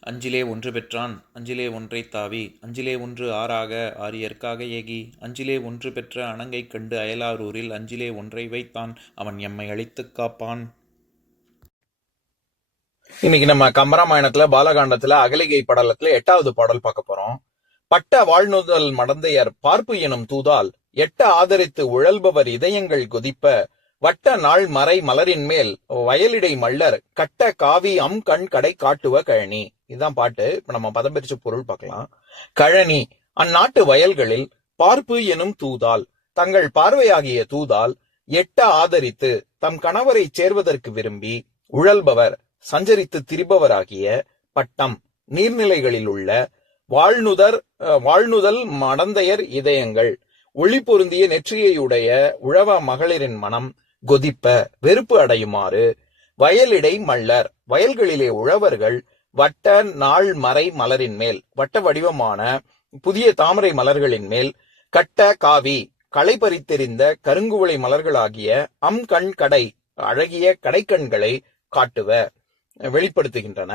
அஞ்சிலே ஒன்று பெற்றான் அஞ்சிலே ஒன்றை தாவி அஞ்சிலே ஒன்று ஆறாக ஆரியற்காக ஏகி அஞ்சிலே ஒன்று பெற்ற அணங்கை கண்டு அயலாரூரில் அஞ்சிலே ஒன்றை வைத்தான் அவன் எம்மை அழித்துக் காப்பான். இன்னைக்கு நம்ம கம்பராமாயணத்துல பாலகாண்டத்துல அகலிகை படலத்துல எட்டாவது பாடல் பார்க்க போறோம். பட்ட வாழ்நுதல் மடந்தையர் பார்ப்பு எனும் தூதால் எட்ட ஆதரித்து உழல்பவர் இதயங்கள் கொதிப்ப வட்ட நாள் மறை மலரின் மேல் வயலிடை மல்லர் கட்ட காவி அம் கண் கடை காட்டுவ கழனி. இதுதான் பாட்டு. இப்ப நம்ம பதம் பிரிச்சு பொருள் பார்க்கலாம். கழனி. அந்நாட்டு வயல்களில் பார்ப்பு எனும் தூதால் தங்கள் பார்வையாகிய தூதால் எட்ட ஆதரித்து தம் கணவரை சேர்வதற்கு விரும்பி உழல்பவர் சஞ்சரித்து திரிபவராகிய பட்டம் நீர்நிலைகளில் உள்ள வாழ்நுதர் அஹ், வாழ்நுதல் மடந்தையர் இதயங்கள் ஒளி பொருந்திய நெற்றியையுடைய உழவ மகளிரின் மனம் கொதிப்ப வெறுப்பு அடையுமாறு வயலிடை மல்லர் வயல்களிலே உழவர்கள் வட்ட நாள் மறை மலரின் மேல் வட்ட வடிவமான புதிய தாமரை மலர்களின் மேல் கட்ட காவி களை பறித்தெறிந்த கருங்குவளை மலர்களாகிய அம் கண் கடை அழகிய கடைக்கண்களை காட்டுவ வெளிப்படுத்துகின்றன.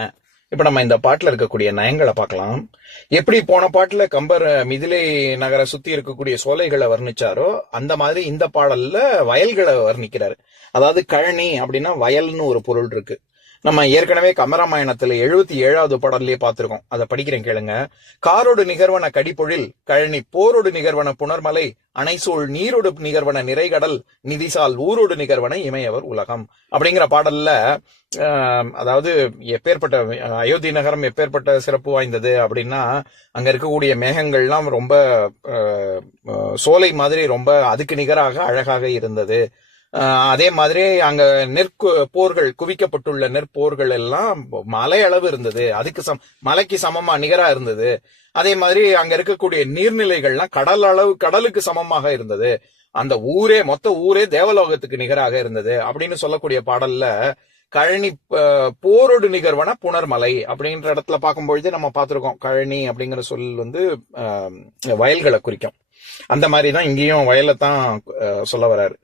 இப்ப நம்ம இந்த பாட்டுல இருக்கக்கூடிய நயங்களை பார்க்கலாம். எப்படி போன பாட்டுல கம்பர் மிதிலை நகரை சுத்தி இருக்கக்கூடிய சோலைகளை வர்ணிச்சாரோ அந்த மாதிரி இந்த பாடல்ல வயல்களை வர்ணிக்கிறாரு. அதாவது கழனி அப்படின்னா வயல்னு ஒரு பொருள் இருக்கு. நம்ம ஏற்கனவே கமராமாயணத்துல எழுபத்தி ஏழாவது பாடல்லே பார்த்திருக்கோம். அதை படிக்கிறேன் கேளுங்க. காரோடு நிகர்வன கடிப்பொழில் கழனி போரோடு நிகர்வன புனர்மலை அணைசூழ் நீரோடு நிகர்வன நிறைகடல் நிதிசால் ஊரோடு நிகர்வன இமையவர் உலகம். அப்படிங்கிற பாடல்ல ஆஹ், அதாவது எப்பேற்பட்ட அயோத்தி நகரம் எப்பேற்பட்ட சிறப்பு வாய்ந்தது அப்படின்னா அங்க இருக்கக்கூடிய மேகங்கள்லாம் ரொம்ப ஆஹ், சோலை மாதிரி ரொம்ப அதுக்கு நிகராக அழகாக இருந்தது. அதே மாதிரி அங்க நெற்கு போர்கள் குவிக்கப்பட்டுள்ள நெற்போர்கள் எல்லாம் மலை அளவு இருந்தது. அதுக்கு சம் மலைக்கு சமமா நிகரா இருந்தது. அதே மாதிரி அங்க இருக்கக்கூடிய நீர்நிலைகள்லாம் கடல் அளவு கடலுக்கு சமமாக இருந்தது. அந்த ஊரே மொத்த ஊரே தேவலோகத்துக்கு நிகராக இருந்தது அப்படின்னு சொல்லக்கூடிய பாடல்ல கழனி போரோடு நிகர்வன புனர்மலை அப்படின்ற இடத்துல பார்க்கும்பொழுது நம்ம பார்த்துருக்கோம். கழனி அப்படிங்கிற சொல் வந்து வயல்களை குறிக்கும். அந்த மாதிரி தான் இங்கேயும் வயலை தான் சொல்ல வர்றாரு.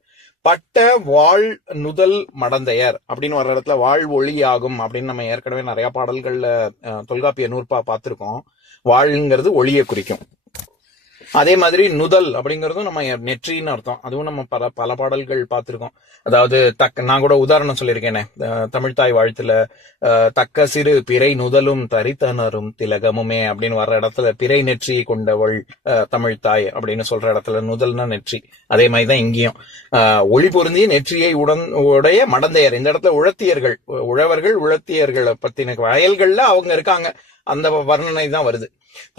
பட்ட வாழ் நுதல் மடந்தையர் அப்படின்னு வர்ற இடத்துல வாழ் ஒளியாகும் அப்படின்னு நம்ம ஏற்கனவே நிறைய பாடல்கள்ல தொல்காப்பிய நூற்பா பார்த்திருக்கோம். வாழ்ங்கிறது ஒளியை குறிக்கும். அதே மாதிரி நுதல் அப்படிங்கறதும் நம்ம நெற்றின்னு அர்த்தம். அதுவும் நம்ம பல பல பாடல்கள் பார்த்திருக்கோம். அதாவது தக்க நான் கூட உதாரணம் சொல்லியிருக்கேனே. தமிழ்தாய் வாழ்த்துல தக்க சிறு பிறை நுதலும் தரித்தனரும் திலகமுமே அப்படின்னு வர்ற இடத்துல பிறை நெற்றி கொண்டவள் தமிழ்தாய் அப்படின்னு சொல்ற இடத்துல நுதல்னா நெற்றி. அதே மாதிரிதான் இங்கேயும். ஒளி பொருந்திய நெற்றியை உடன் உடைய மடந்தையர். இந்த இடத்துல உழத்தியர்கள் உழவர்கள் உழத்தியர்களை பத்தின வயல்கள்ல அவங்க இருக்காங்க. அந்த வர்ணனை தான் வருது.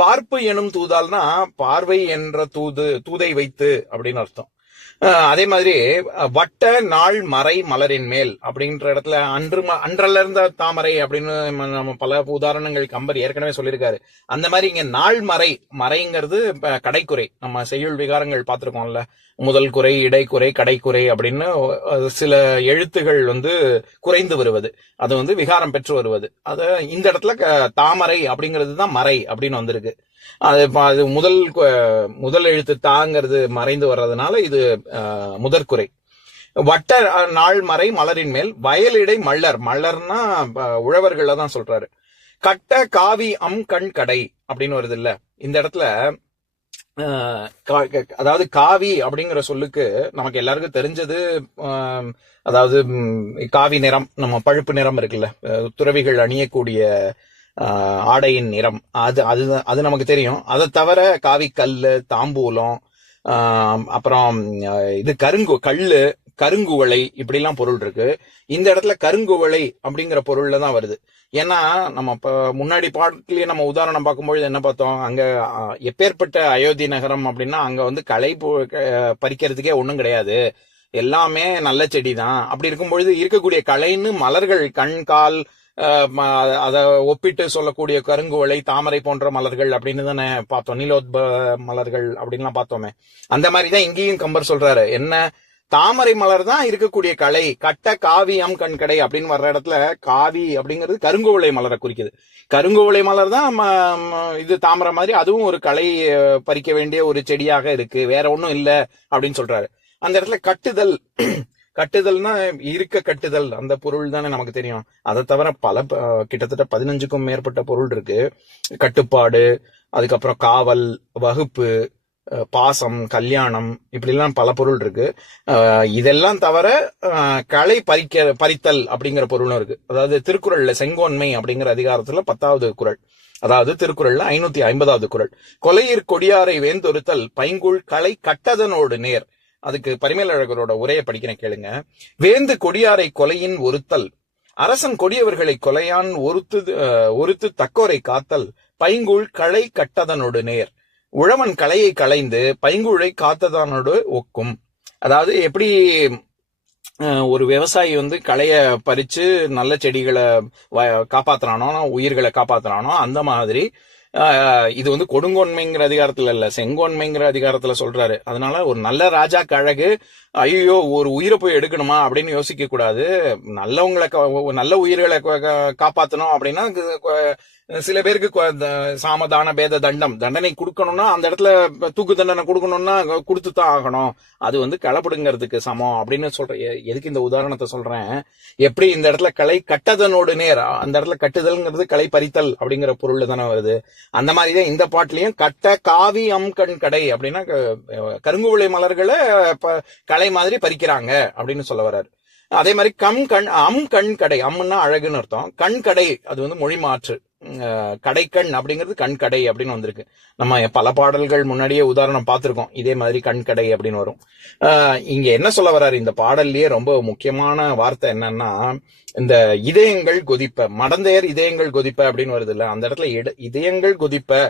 பார்ப்பு எனும் தூதால்னா பார்வை என்ற தூது தூதை வைத்து அப்படின்னு அர்த்தம். அதே மாதிரி வட்ட நாள் மறை மலரின் மேல் அப்படின்ற இடத்துல அன்று அன்றல்ல இருந்த தாமரை அப்படின்னு நம்ம- பல உதாரணங்கள் கம்பர் ஏற்கனவே சொல்லியிருக்காரு. அந்த மாதிரி இங்க நாள் மறை மறைங்கிறது கடைக்குறை. நம்ம செய்யுள் விகாரங்கள் பார்த்துருக்கோம்ல. முதல் குறை இடைக்குறை கடைக்குறை அப்படின்னு சில எழுத்துகள் வந்து குறைந்து வருவது. அது வந்து விகாரம் பெற்று வருவது. அது இந்த இடத்துல தாமரை அப்படிங்கிறது தான் மறை அப்படின்னு வந்திருக்கு. அது அது முதல் முதல் எழுத்து தாங்கிறது மறைந்து வர்றதுனால இது அஹ், முதற்குறை. வட்ட நாள் மறை மலரின் மேல் வயலிடை மல்லர். மல்லர்னா உழவர்கள தான் சொல்றாரு. கட்ட காவி அம் கண் கடை அப்படின்னு வருது இல்ல. இந்த இடத்துல கா- க- அதாவது காவி அப்படிங்கிற சொல்லுக்கு நமக்கு எல்லாருக்கும் தெரிஞ்சது அதாவது காவி நிறம் நம்ம பழுப்பு நிறம் இருக்குல்ல துறவிகள் அணியக்கூடிய ஆடையின் நிறம். அது அது அது நமக்கு தெரியும். அதை தவிர காவி தாம்பூலம் அப்புறம் இது கருங்கு கல் கருங்குவளை இப்படிலாம் பொருள் இருக்கு. இந்த இடத்துல கருங்குவளை அப்படிங்கிற பொருள்ல தான் வருது. ஏன்னா நம்ம இப்போ முன்னாடி பாடத்திலேயே நம்ம உதாரணம் பார்க்கும்பொழுது என்ன பார்த்தோம்? அங்கே எப்பேற்பட்ட அயோத்தி நகரம் அப்படின்னா அங்கே வந்து களை பறிக்கிறதுக்கே ஒன்றும் கிடையாது. எல்லாமே நல்ல செடி தான் அப்படி இருக்கும் பொழுது இருக்கக்கூடிய கலைன்னு மலர்கள் கண் கால் அதை ஒப்பிட்டு சொல்லக்கூடிய கருங்குவளை தாமரை போன்ற மலர்கள் அப்படின்னு தானே பார்த்தோம். நீலோத்ப மலர்கள் அப்படின்லாம் பார்த்தோமே. அந்த மாதிரி தான் இங்கேயும் கம்பர் சொல்றாரு. என்ன தாமரை மலர் தான் இருக்கக்கூடிய கலை. கட்ட காவி அம் கண்கடை அப்படின்னு வர்ற இடத்துல காவி அப்படிங்கிறது கருங்குவளை மலரை குறிக்குது. கருங்குவளை மலர் தான் இது தாமரை மாதிரி அதுவும் ஒரு கலை பறிக்க வேண்டிய ஒரு செடியாக இருக்கு. வேற ஒன்றும் இல்லை அப்படின்னு சொல்றாரு. அந்த இடத்துல கட்டுதல் கட்டுதல்னா இருக்க கட்டுதல். அந்த பொருள் தானே நமக்கு தெரியும். அதை தவிர பல கிட்டத்தட்ட பதினஞ்சுக்கும் மேற்பட்ட பொருள் இருக்கு. கட்டுப்பாடு அதுக்கப்புறம் காவல் வகுப்பு பாசம் கல்யாணம் இப்படிலாம் பல பொருள் இருக்கு. இதெல்லாம் தவிர கலை களை பறிக்க பறித்தல் அப்படிங்கிற பொருளும் இருக்கு. அதாவது திருக்குறள்ல செங்கோன்மை அப்படிங்கிற அதிகாரத்துல பத்தாவது குறள். அதாவது திருக்குறள்ல ஐநூத்தி ஐம்பதாவது குறள். கொலையிற் கொடியாரை வேந்தொருத்தல் பைங்குள் களை கட்டதனோடு நேர். அதுக்கு பரிமேலழகரோட உரையை படிக்கிறேன் கேளுங்க. வேந்து கொடியாரை கொலையின் ஒருத்தல் அரசன் கொடியவர்களை கொலையான் ஒருத்து ஒருத்து தக்கோரை காத்தல் பைங்கூழ் களை கட்டதனோடு நேர். உழவன் களையை களைந்து பைங்குழை காத்ததனோடு ஒக்கும். அதாவது எப்படி ஒரு விவசாயி வந்து களைய பறிச்சு நல்ல செடிகளை வ- காப்பாத்துறானோ உயிர்களை காப்பாத்துறானோ அந்த மாதிரி இது வந்து கொடுங்கோன்மைங்கிற அதிகாரத்துல இல்ல செங்கோன்மைங்கிற அதிகாரத்துல சொல்றாரு. அதனால ஒரு நல்ல ராஜா கழகு ஐயோ ஒரு உயிரை போய் எடுக்கணுமா அப்படின்னு யோசிக்க கூடாது நல்லவங்களை கா- நல்ல உயிர்களை காப்பாத்தணும் அப்படின்னா சில பேருக்கு சாமதான பேத தண்டம் தண்டனை கொடுக்கணும்னா அந்த இடத்துல தூக்கு தண்டனை கொடுக்கணும்னா கொடுத்து தான் ஆகணும். அது வந்து களப்படுங்கிறதுக்கு சமம் அப்படின்னு சொல்றேன் எ- எதுக்கு இந்த உதாரணத்தை சொல்றேன்? எப்படி இந்த இடத்துல களை கட்டதனோடு நேர் அந்த இடத்துல கட்டுதல்ங்கிறது களை பறித்தல் அப்படிங்கிற பொருள் தானே வருது. அந்த மாதிரிதான் இந்த பாட்டிலையும் கட்ட காவி அம் கண் கடை அப்படின்னா க- கருங்குவளை மலர்களை ப- களை மாதிரி பறிக்கிறாங்க அப்படின்னு சொல்ல வர்றாரு. அதே மாதிரி கம் கண் அம் கண் கடை அம்முன்னா அழகுன்னு அர்த்தம். கண் கடை அது வந்து மொழி மாற்று. கடைக்கண் அப்படிங்கிறது கண் கடை அப்படின்னு வந்திருக்கு. நம்ம பல பாடல்கள் முன்னாடியே உதாரணம் பார்த்துருக்கோம். இதே மாதிரி கண் கடை அப்படின்னு வரும். இங்க என்ன சொல்ல வர்றாரு? இந்த பாடல்லயே ரொம்ப முக்கியமான வார்த்தை என்னன்னா இந்த இதயங்கள் கொதிப்ப மடந்தையர் இதயங்கள் கொதிப்ப அப்படின்னு வருது இல்ல? அந்த இடத்துல இட- இதயங்கள் கொதிப்ப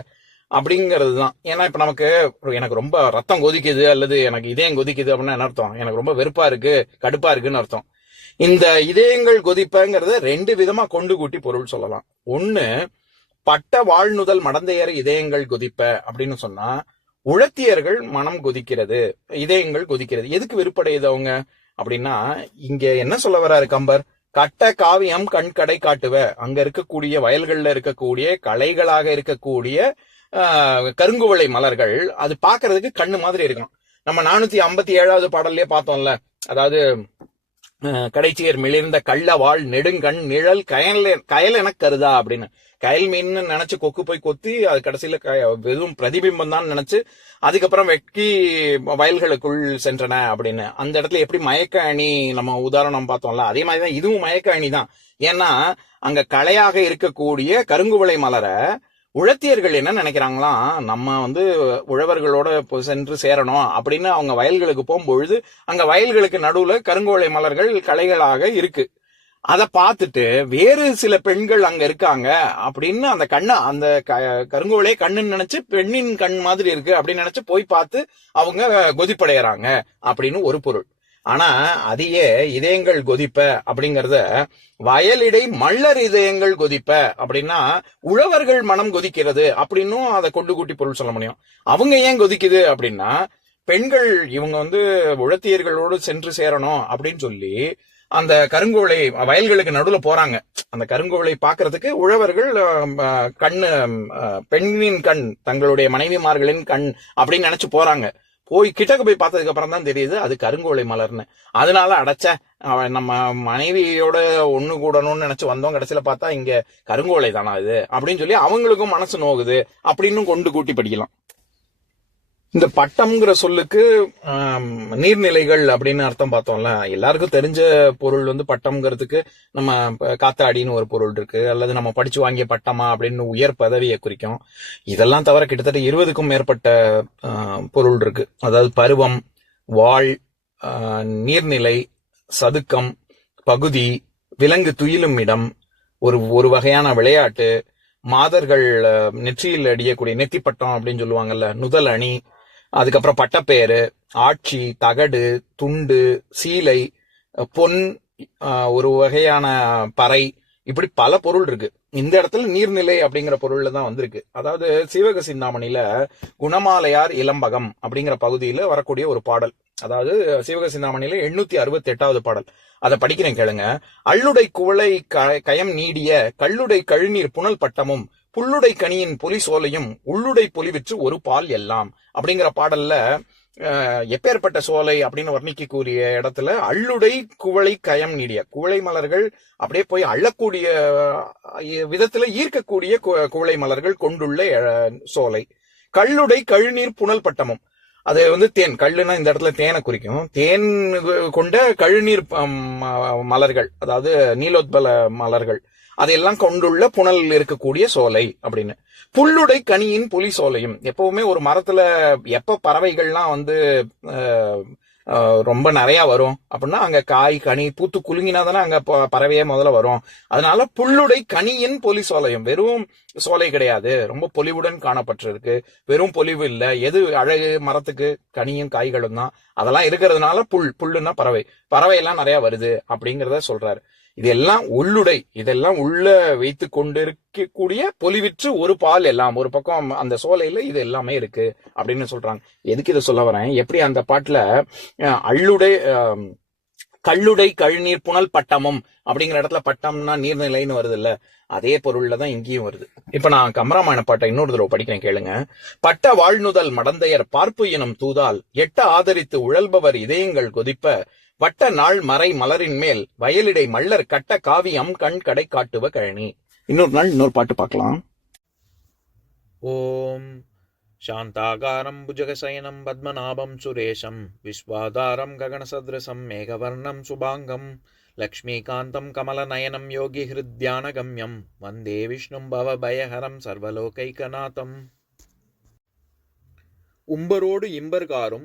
அப்படிங்கிறது தான். ஏன்னா இப்ப நமக்கு எனக்கு ரொம்ப ரத்தம் கொதிக்குது அல்லது எனக்கு இதயம் கொதிக்குது அப்படின்னா என்ன அர்த்தம்? எனக்கு ரொம்ப வெறுப்பா இருக்கு கடுப்பா இருக்குன்னு அர்த்தம். இந்த இதயங்கள் கொதிப்பங்கிறத ரெண்டு விதமா கொண்டு கூட்டி பொருள் சொல்லலாம். ஒண்ணு பட்ட வாழ்நுதல் மடந்தையர் இதயங்கள் கொதிப்ப அப்படின்னு சொன்னா உழத்தியர்கள் மனம் கொதிக்கிறது இதயங்கள் கொதிக்கிறது. எதுக்கு விருப்படையுது அவங்க? அப்படின்னா இங்க என்ன சொல்ல வர்றாரு கம்பர்? கட்ட காவியம் கண் கடை காட்டுவ. அங்க இருக்கக்கூடிய வயல்கள்ல இருக்கக்கூடிய களைகளாக இருக்கக்கூடிய ஆஹ், கருங்குவளை மலர்கள் அது பாக்குறதுக்கு கண்ணு மாதிரி இருக்கும் நம்ம நானூத்தி ஐம்பத்தி ஏழாவது பாடல்லே பார்த்தோம்ல அதாவது கடைச்சியர் மிளிர்ந்த கள்ள வாழ் நெடுங்கண் நிழல் கயல் கயல் என கருதா அப்படின்னு. கயல் மீன் நினைச்சு கொக்கு போய் கொத்தி அது கடைசியில க- வெறும் பிரதிபிம்பம் தான் நினைச்சு அதுக்கப்புறம் வெட்கி வயல்களுக்குள் சென்றன அப்படின்னு. அந்த இடத்துல எப்படி மயக்க அணி நம்ம உதாரணம் பார்த்தோம்ல அதே மாதிரி தான் இதுவும் மயக்க அணி தான் ஏன்னா அங்க கலையாக இருக்கக்கூடிய கருங்குவளை மலரை உழத்தியர்கள் என்ன நினைக்கிறாங்களாம் நம்ம வந்து உழவர்களோட சென்று சேரணும் அப்படின்னு அவங்க வயல்களுக்கு போகும்பொழுது அங்க வயல்களுக்கு நடுவுல கருங்கோலை மலர்கள் கலைகளாக இருக்கு. அதை பார்த்துட்டு வேறு சில பெண்கள் அங்க இருக்காங்க அப்படின்னு அந்த கண்ணை அந்த க- கருங்கோலே கண்ணுன்னு நினைச்சு பெண்ணின் கண் மாதிரி இருக்கு அப்படின்னு நினைச்சு போய் பார்த்து அவங்க கொதிப்படையறாங்க அப்படின்னு ஒரு பொருள். ஆனா அதையே இதயங்கள் கொதிப்ப அப்படிங்கறத வயலிடை மல்லர் இதயங்கள் கொதிப்ப அப்படின்னா உழவர்கள் மனம் கொதிக்கிறது அப்படின்னும் அதை கொண்டு கூட்டி பொருள் சொல்ல முடியும். அவங்க ஏன் கொதிக்குது அப்படின்னா பெண்கள் இவங்க வந்து உழத்தியர்களோடு சென்று சேரணும் அப்படின்னு சொல்லி அந்த கருங்கோளை வயல்களுக்கு நடுவுல போறாங்க. அந்த கருங்கோளை பார்க்கறதுக்கு உழவர்கள் கண்ணு பெண்ணின் கண் தங்களுடைய மனைவிமார்களின் கண் அப்படின்னு நினைச்சு போறாங்க. போய் கிட்டக்கு போய் பார்த்ததுக்கு அப்புறம் தான் தெரியுது அது கருங்கோலை மலர்னு. அதனால அடைச்ச அவன் நம்ம மனைவியோட ஒண்ணு கூடணும்னு நினைச்சு வந்தோம். கடைசியில பார்த்தா இங்க கருங்கோலை தானா இது? அப்படின்னு சொல்லி அவங்களுக்கும் மனசு நோகுது. அப்படின்னு கொண்டு கூட்டி படிக்கலாம். இந்த பட்டம்ங்கிற சொல்லுக்கு நீர்நிலைகள் அப்படின்னு அர்த்தம் பார்த்தோம்ல. எல்லாருக்கும் தெரிஞ்ச பொருள் வந்து பட்டம்ங்கிறதுக்கு நம்ம காத்தாடின்னு ஒரு பொருள் இருக்கு. அல்லது நம்ம படிச்சு வாங்கிய பட்டமா அப்படின்னு உயர் பதவியை குறிக்கும். இதெல்லாம் தவிர கிட்டத்தட்ட இருபதுக்கும் மேற்பட்ட பொருள் இருக்கு. அதாவது பருவம் வாழ் நீர்நிலை சதுக்கம் பகுதி விலங்கு துயிலும் இடம் ஒரு ஒரு வகையான விளையாட்டு மாதர்கள் நெற்றியில் அடியக்கூடிய நெத்திப்பட்டம் அப்படின்னு சொல்லுவாங்கல்ல நுதல் அணி அதுக்கப்புறம் பட்டப்பேரு ஆட்சி தகடு துண்டு சீலை பொன் ஒரு வகையான பறை. இப்படி பல பொருள் இருக்கு. இந்த இடத்துல நீர்நிலை அப்படிங்கிற பொருள்ல தான் வந்திருக்கு. அதாவது சிவக சிந்தாமணியில குணமாலையார் இளம்பகம் அப்படிங்கிற பகுதியில வரக்கூடிய ஒரு பாடல். அதாவது சிவக சிந்தாமணியில எண்ணூத்தி அறுபத்தி எட்டாவது பாடல். அதை படிக்கிறேன் கேளுங்க. அள்ளுடை குவளை கயம் நீடிய கள்ளுடை கழுநீர் புனல் பட்டமும் புல்லுடை கனியின் புலி சோலையும் உள்ளுடை பொலிவிற்று ஒரு பால் எல்லாம் அப்படிங்கிற பாடல்ல எப்பேற்பட்ட சோலை அப்படின்னு வர்ணிக்கக்கூடிய இடத்துல அள்ளுடை குவளை கயம் நீடிய குவளை மலர்கள் அப்படியே போய் அள்ளக்கூடிய விதத்துல ஈர்க்கக்கூடிய கு- குவளை மலர்கள் கொண்டுள்ள சோலை. கள்ளுடை கழுநீர் புனல் பட்டமும். அது வந்து தேன். கல்லுனா இந்த இடத்துல தேனை குறிக்கும். தேன் கொண்ட கழுநீர் ம- மலர்கள். அதாவது நீலோத்பல மலர்கள். அதையெல்லாம் கொண்டுள்ள புனல் இருக்கக்கூடிய சோலை அப்படின்னு. புல்லுடை கனியின் புலி சோலையும். எப்பவுமே ஒரு மரத்துல எப்ப பறவைகள்லாம் வந்து ரொம்ப நிறையா வரும் அப்படின்னா அங்க காய் கனி பூத்து குலுங்கினா தானே அங்கே பறவையே முதல்ல வரும். அதனால புல்லுடை கனியின் பொலி சோலையும். வெறும் சோலை கிடையாது. ரொம்ப பொலிவுடன் காணப்பட்டிருக்கு. வெறும் பொலிவு இல்லை. எது அழகு மரத்துக்கு கனியும் காய்களும் தான். அதெல்லாம் இருக்கிறதுனால புல் புல்லுன்னா பறவை. பறவை எல்லாம் நிறையா வருது அப்படிங்கிறத சொல்றாரு. இதெல்லாம் உள்ளுடை இதெல்லாம் உள்ள வைத்து கொண்டிருக்கக்கூடிய பொலிவிற்று ஒரு பால் எல்லாம் ஒரு பக்கம் அந்த சோலையில இது எல்லாமே இருக்கு அப்படின்னு சொல்றாங்க. எதுக்கு இதை சொல்ல வரேன்? எப்படி அந்த பாட்டுல அள்ளுடை கல்லுடை கழுநீர் புனல் பட்டமும் அப்படிங்கிற இடத்துல பட்டம்னா நீர்நிலைன்னு வருது இல்ல அதே பொருள்ல தான் இங்கேயும் வருது. இப்ப நான் கமராமாயண பாட்டை இன்னொரு தடவை படிக்கிறேன் கேளுங்க. பட்ட வாழ்நுதல் மடந்தையர் பார்ப்பு எனும் தூதால் எட்ட ஆதரித்து உழல்பவர் இதயங்கள் கொதிப்ப வட்ட நாள் மறை மலரின் மேல் வயலிடை மல்லர் கட்ட காவியம் கண் கடை காட்டுவ கழனி இன்னொரு நாள் இன்னொரு பாட்டு பார்க்கலாம் ॐ शान्ताकारं भुजगशयनं पद्मनाभं सुरेशं विश्वाधारं गगनसदृशं मेघवर्णं शुभाङ्गं लक्ष्मीकान्तं कमलनयनं योगिहृद्यानगम्यं वन्दे विष्णुं भवभयहरं सर्वलोकैकनाथम् உம்பரோடு இம்பர்காரும்